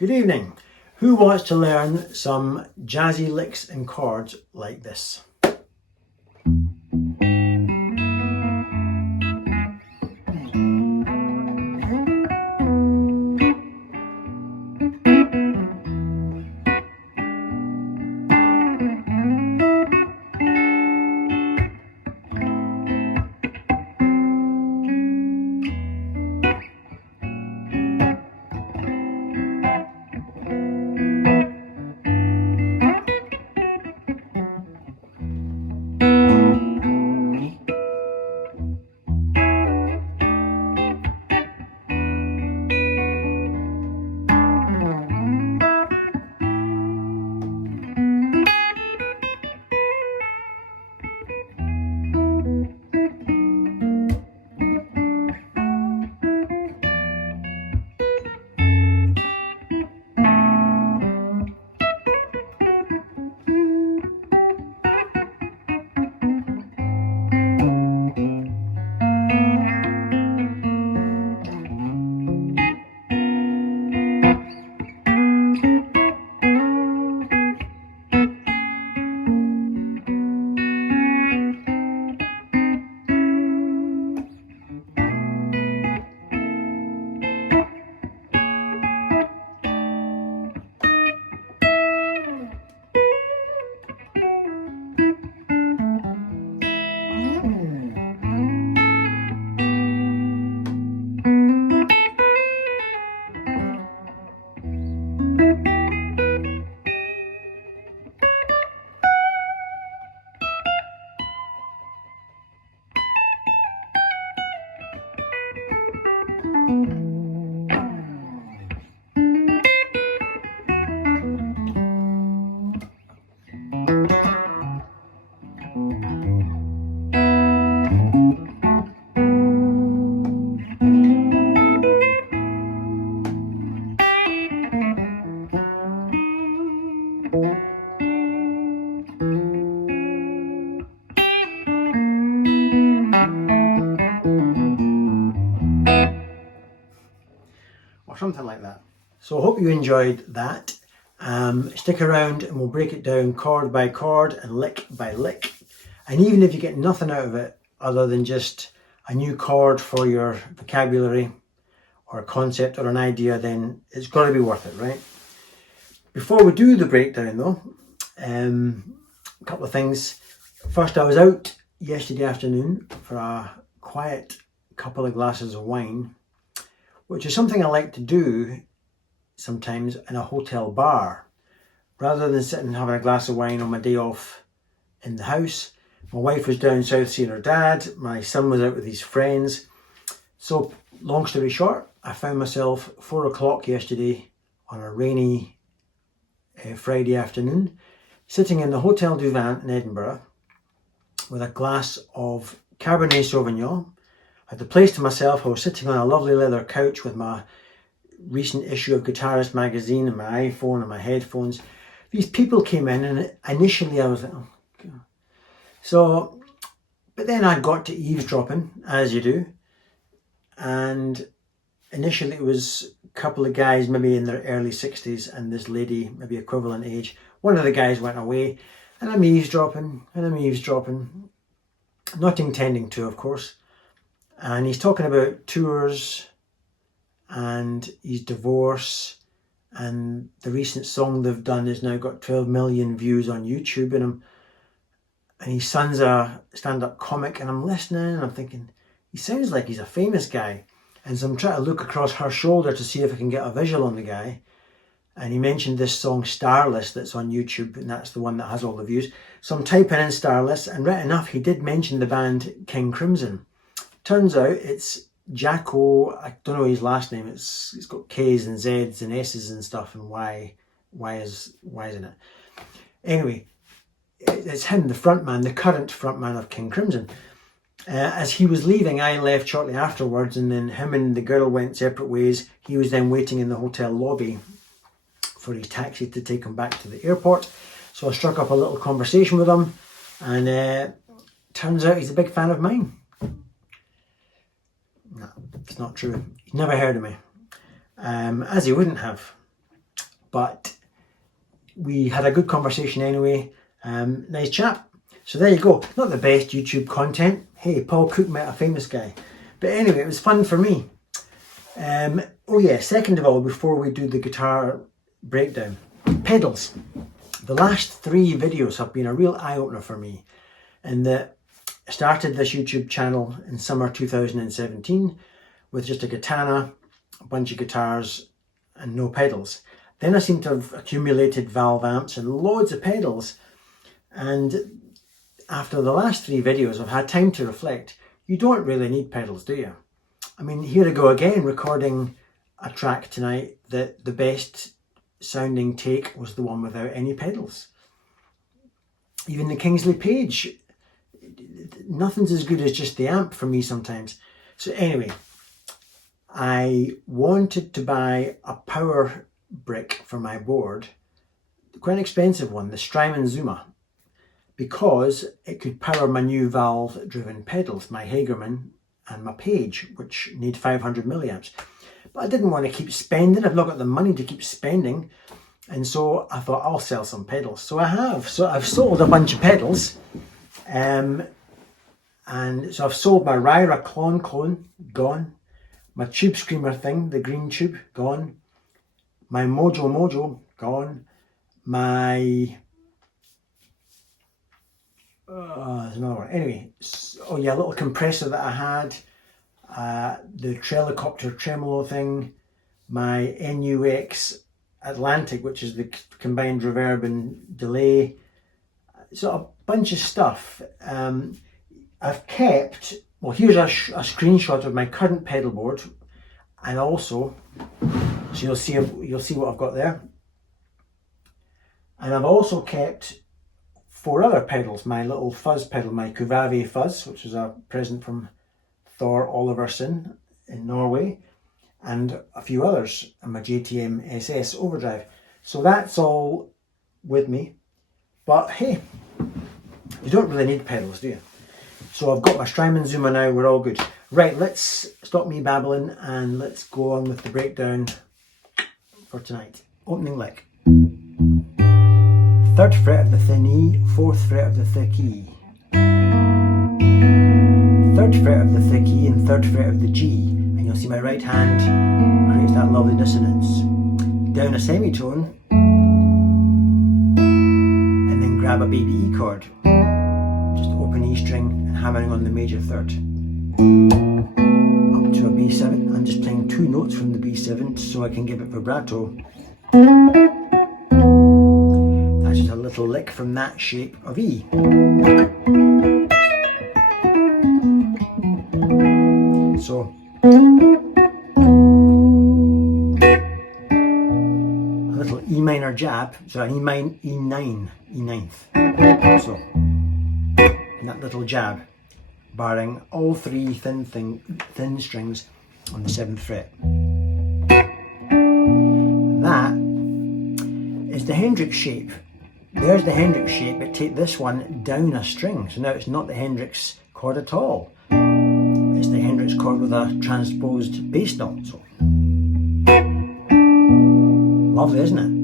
Good evening. Who wants to learn some jazzy licks and chords like this? Or something like that. So I hope you enjoyed that. Stick around and we'll break it down chord by chord and lick by lick. And even if you get nothing out of it other than just a new chord for your vocabulary or a concept or an idea, then it's got to be worth it, right? Before we do the breakdown though, a couple of things. First, I was out yesterday afternoon for a quiet couple of glasses of wine, which is something I like to do sometimes in a hotel bar. Rather than sitting and having a glass of wine on my day off in the house. My wife was down south seeing her dad, my son was out with his friends. So long story short, I found myself 4 o'clock yesterday on a rainy Friday afternoon, sitting in the Hotel du Vin in Edinburgh with a glass of Cabernet Sauvignon. I had the place to myself. I was sitting on a lovely leather couch with my recent issue of Guitarist magazine and my iPhone and my headphones. These people came in and initially I was like, oh God. So, but then I got to eavesdropping, as you do. And initially it was a couple of guys maybe in their early 60s and this lady maybe equivalent age. One of the guys went away and I'm eavesdropping, not intending to, of course. And he's talking about tours and his divorce, and the recent song they've done has now got 12 million views on YouTube, and his son's a stand-up comic, and I'm listening and I'm thinking, he sounds like he's a famous guy. And so I'm trying to look across her shoulder to see if I can get a visual on the guy. And he mentioned this song Starless that's on YouTube, and that's the one that has all the views. So I'm typing in Starless, and right enough, he did mention the band King Crimson. Turns out it's Jacko, I don't know his last name, it's got K's and Z's and S's and stuff, and why isn't it? Anyway, it's him, the frontman, the current frontman of King Crimson. As he was leaving, I left shortly afterwards, and then him and the girl went separate ways. He was then waiting in the hotel lobby for his taxi to take him back to the airport. So I struck up a little conversation with him, and turns out he's a big fan of mine. No, it's not true. He'd never heard of me, as he wouldn't have. but we had a good conversation anyway. Nice chap. So there you go. Not the best YouTube content. Hey, Paul Cook met a famous guy. But anyway, it was fun for me. Oh yeah, second of all, before we do the guitar breakdown, pedals. The last 3 videos have been a real eye-opener for me, in that I started this YouTube channel in summer 2017 with just a katana, a bunch of guitars and no pedals. Then I seem to have accumulated valve amps and loads of pedals, and after the last 3 videos I've had time to reflect. You don't really need pedals, do you? I mean, here I go again, recording a track tonight that the best sounding take was the one without any pedals. Even the Kingsley Page, nothing's as good as just the amp for me sometimes. So anyway, I wanted to buy a power brick for my board, quite an expensive one, the Strymon Zuma, because it could power my new valve driven pedals, my Hagerman and my Page, which need 500 milliamps. But I didn't want to keep spending. I've not got the money to keep spending. And so I thought I'll sell some pedals. So I have. So I've sold a bunch of pedals. And so I've sold my Ryra clone, gone. My Tube Screamer thing, the green tube, gone. My Mojo, gone. My... there's another one. Anyway, oh yeah, a little compressor that I had. The Trelicopter tremolo thing, my NUX Atlantic, which is the combined reverb and delay. So a bunch of stuff. I've kept, well, here's a screenshot of my current pedal board, and also, so you'll see what I've got there. And I've also kept 4 other pedals, my little fuzz pedal, my Kuvave fuzz, which was a present from Thor Oliverson in Norway, and a few others, and my JTM SS overdrive. So that's all with me. But hey, you don't really need pedals, do you? So I've got my Strymon Zuma now, we're all good. Right, let's stop me babbling and let's go on with the breakdown for tonight. Opening lick. 3rd fret of the thin E, 4th fret of the thick E. 3rd fret of the thick E and 3rd fret of the G, and you'll see my right hand creates that lovely dissonance. Down a semitone, and then grab a baby E chord. Just open E string and hammering on the major 3rd. Up to a B7. I'm just playing 2 notes from the B7 so I can give it vibrato. That's just a little lick from that shape of E. So a little E minor jab, so an E9th. So that little jab, barring all 3 thin strings on the 7th fret. That is the Hendrix shape. There's the Hendrix shape, but take this one down a string. So now it's not the Hendrix chord at all. It's the Hendrix chord with a transposed bass note. So lovely, isn't it?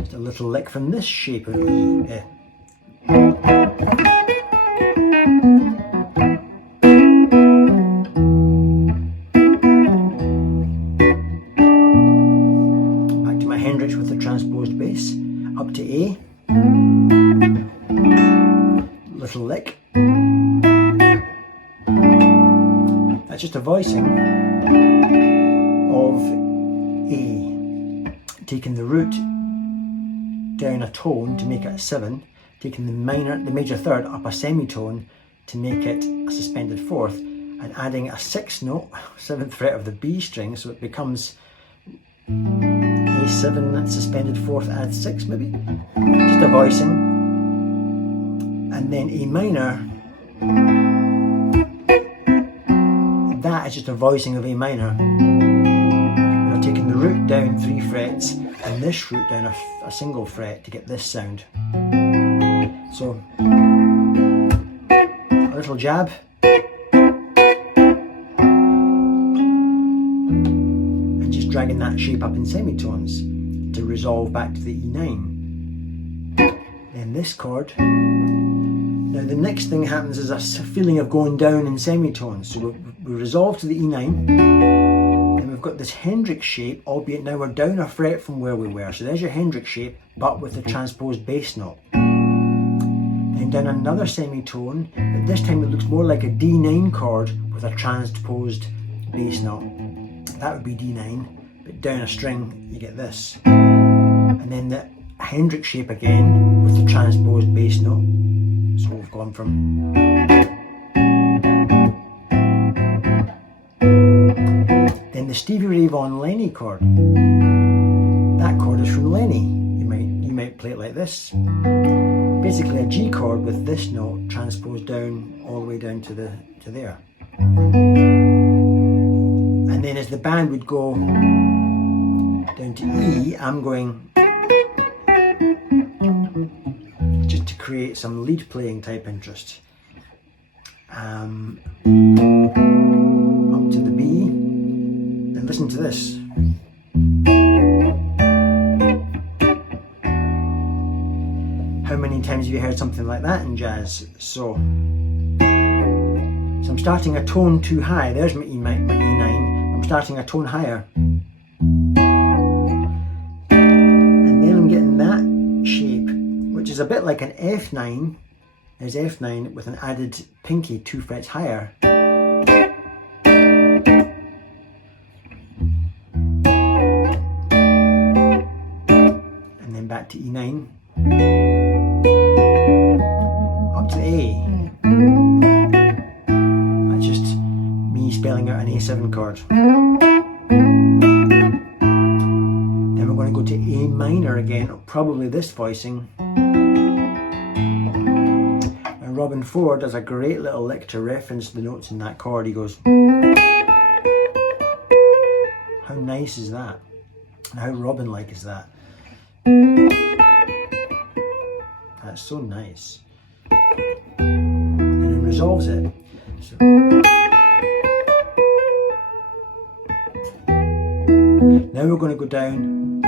Just a little lick from this shape of E. Back to my Hendrix with the transposed bass. Up to A. Little lick. That's just a voicing of A. Taking the root down a tone to make it a 7, taking the major 3rd up a semitone to make it a suspended 4th, and adding a 6th note, 7th fret of the B string, so it becomes A7, that suspended 4th adds 6 maybe. Just a voicing. And then A minor, that is just a voicing of A minor. We're taking the root down 3 frets and this root down a single fret to get this sound. So a little jab, and just dragging that shape up in semitones to resolve back to the E9. Then this chord. Now the next thing happens is a feeling of going down in semitones. So we resolve to the E9. Then we've got this Hendrix shape, albeit now we're down a fret from where we were. So there's your Hendrix shape, but with a transposed bass note. Then down another semitone, but this time it looks more like a D9 chord with a transposed bass note. That would be D9, but down a string you get this. And then the Hendrix shape again with the transposed bass note. So we've gone from. Then the Stevie Ray Vaughan Lenny chord. That chord is from Lenny. You might play it like this. Basically a G chord with this note transposed down all the way down to there. And then as the band would go down to E, I'm going just to create some lead playing type interest. Up to the B, and listen to this. How many times have you heard something like that in jazz? So I'm starting a tone too high. There's my E9. I'm starting a tone higher. And then I'm getting that shape, which is a bit like an F9. There's F9 with an added pinky 2 frets higher. And then back to E9. Up to A. That's just me spelling out an A7 chord. Then we're going to go to A minor again, probably this voicing. And Robben Ford does a great little lick to reference the notes in that chord. He goes, how nice is that? How Robben-like is that? That's so nice. And it resolves it. So. Now we're going to go down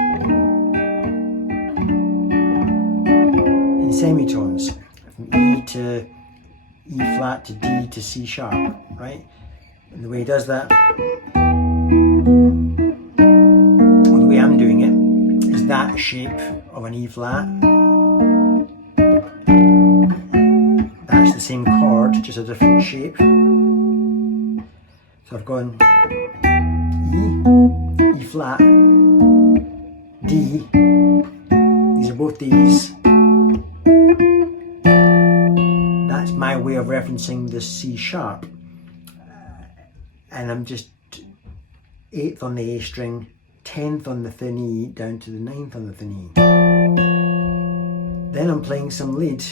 in semitones from E to E flat to D to C sharp, right? And the way he does that, or the way I'm doing it, is that shape of an E flat. That's the same chord, just a different shape. So I've gone E flat, D, these are both Ds. That's my way of referencing the C sharp. And I'm just 8th on the A string, 10th on the thin E, down to the 9th on the thin E. Then I'm playing some lead,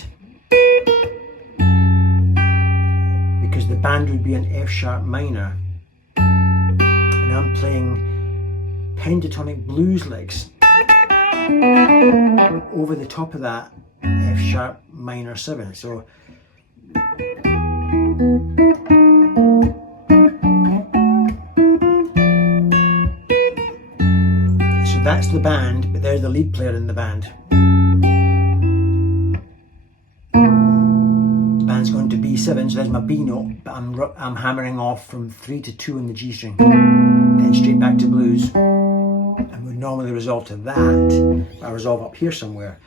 because the band would be an F sharp minor. And I'm playing pentatonic blues licks over the top of that F sharp minor 7. So that's the band, but there's the lead player in the band. The band's going to B7, so there's my B note, but I'm hammering off from 3 to 2 in the G string, then straight back to blues. And would normally resolve to that, but I resolve up here somewhere.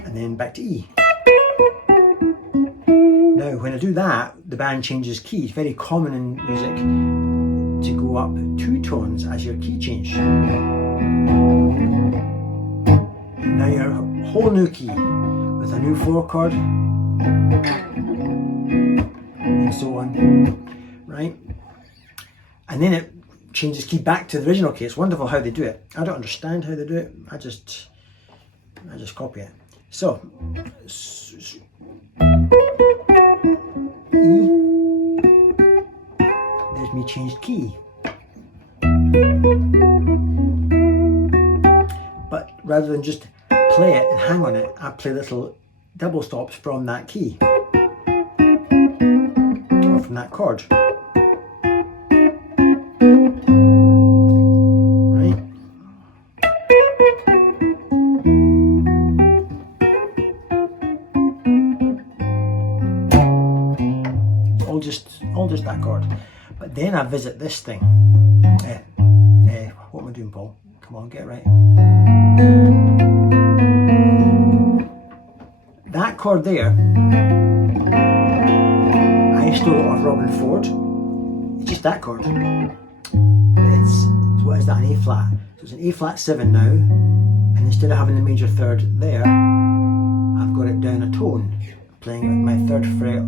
And then back to E. Now, when I do that, the band changes key. It's very common in music to go up 2 tones as your key change. And now you're a whole new key with a new 4 chord and so on, right? And then it changes key back to the original key. It's wonderful how they do it. I don't understand how they do it. I just copy it. So E. There's me changed key. But rather than just play it and hang on it, I play little double stops from that key or from that chord. just that chord. But then I visit this thing. What am I doing, Paul? Come on, get it right. That chord there, I stole it off Robben Ford. It's just that chord. It's what is that? An A flat. So it's an A flat 7 now, and instead of having the major third there, I've got it down a tone, playing it with my 3rd fret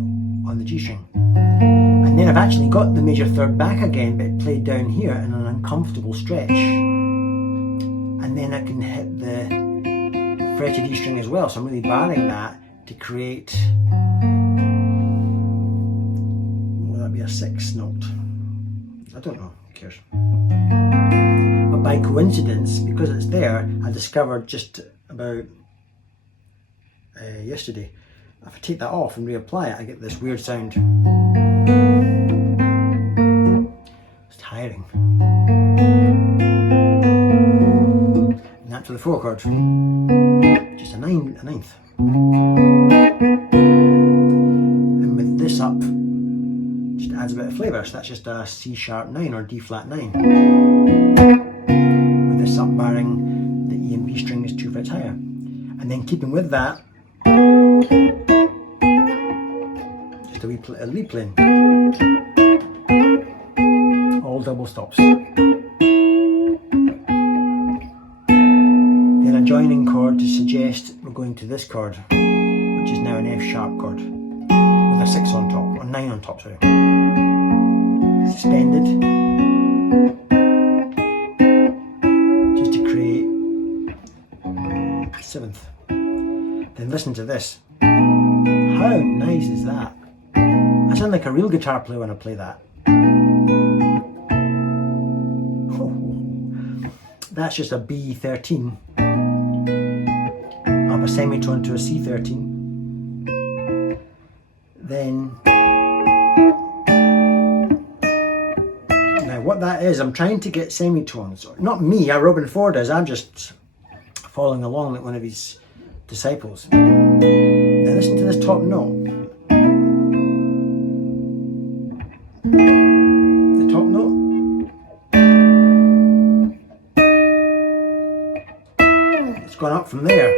on the G string. And then I've actually got the major third back again, but it played down here in an uncomfortable stretch. And then I can hit the fretted E string as well, so I'm really barring that to create, will that be a 6th note? I don't know, who cares? But by coincidence, because it's there, I discovered just about yesterday, if I take that off and reapply it, I get this weird sound. It's tiring. And that's for the 4 chord. Just a 9th. And with this up, just adds a bit of flavour. So that's just a C sharp 9 or D flat 9. With this up barring the E and B string is 2 frets higher. And then keeping with that, just a lead playing. All double stops. Then a joining chord to suggest we're going to this chord, which is now an F sharp chord with a 6 on top, or 9 on top, sorry. Suspended, just to create a 7th. Then listen to this. How nice is that? I sound like a real guitar player when I play that. Oh, that's just a B13 up a semitone to a C13. Then, now what that is, I'm trying to get semitones. Not me, Robben Ford is. I'm just following along like one of his disciples. Now listen to this top note. The top note. It's gone up from there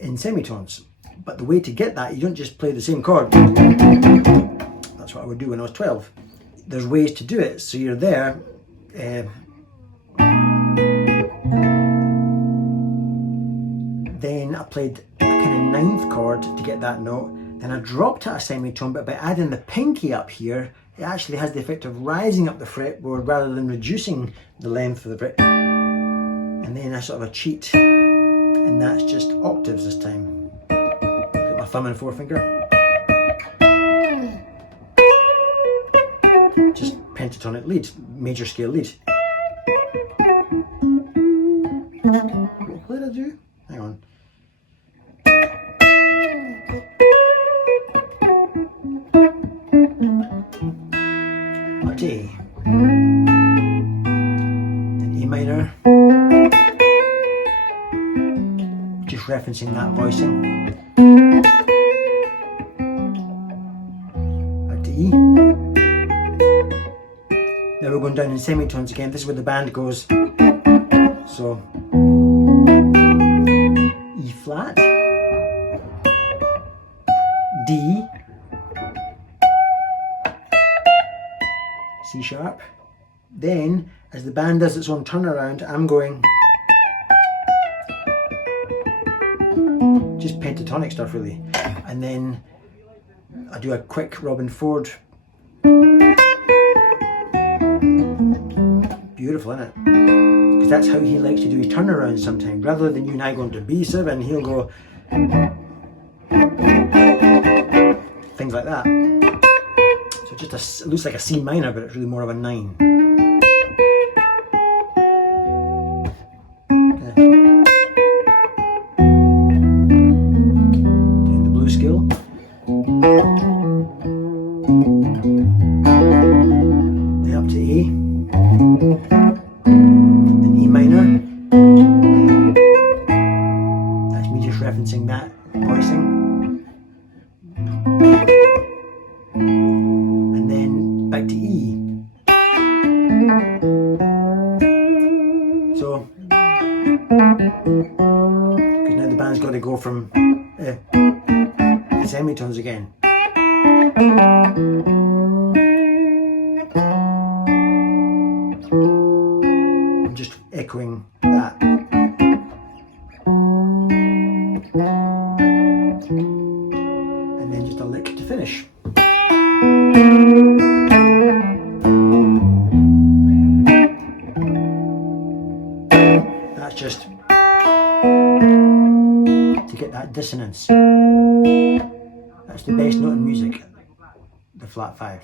in semitones. But the way to get that, you don't just play the same chord. That's what I would do when I was 12. There's ways to do it. So you're there. Then I played a kind of 9th chord to get that note. Then I dropped at a semitone, but by adding the pinky up here, it actually has the effect of rising up the fretboard rather than reducing the length of the fret. And then I sort of a cheat, and that's just octaves this time. Look at my thumb and forefinger. Just pentatonic lead, major scale lead. What did I do? Hang on. Up to A. Then E minor. Just referencing that voicing. Back to E. Now we're going down in semitones again. This is where the band goes. So E flat, D, C sharp. Then, as the band does its own turnaround, I'm going just pentatonic stuff really. And then I do a quick Robben Ford. Beautiful, isn't it? Because that's how he likes to do his turnaround sometimes. Rather than you and I going to B7, he'll go things like that. So just it looks like a C minor, but it's really more of a 9. Okay. Doing the blue scale. Then up to A. Then E minor. That's me just referencing that voicing. and then back to E. So, because now the band's got to go from the semitones again. I'm just echoing that. And then just a lick to finish. That's just to get that dissonance. That's the best note in music, the flat 5.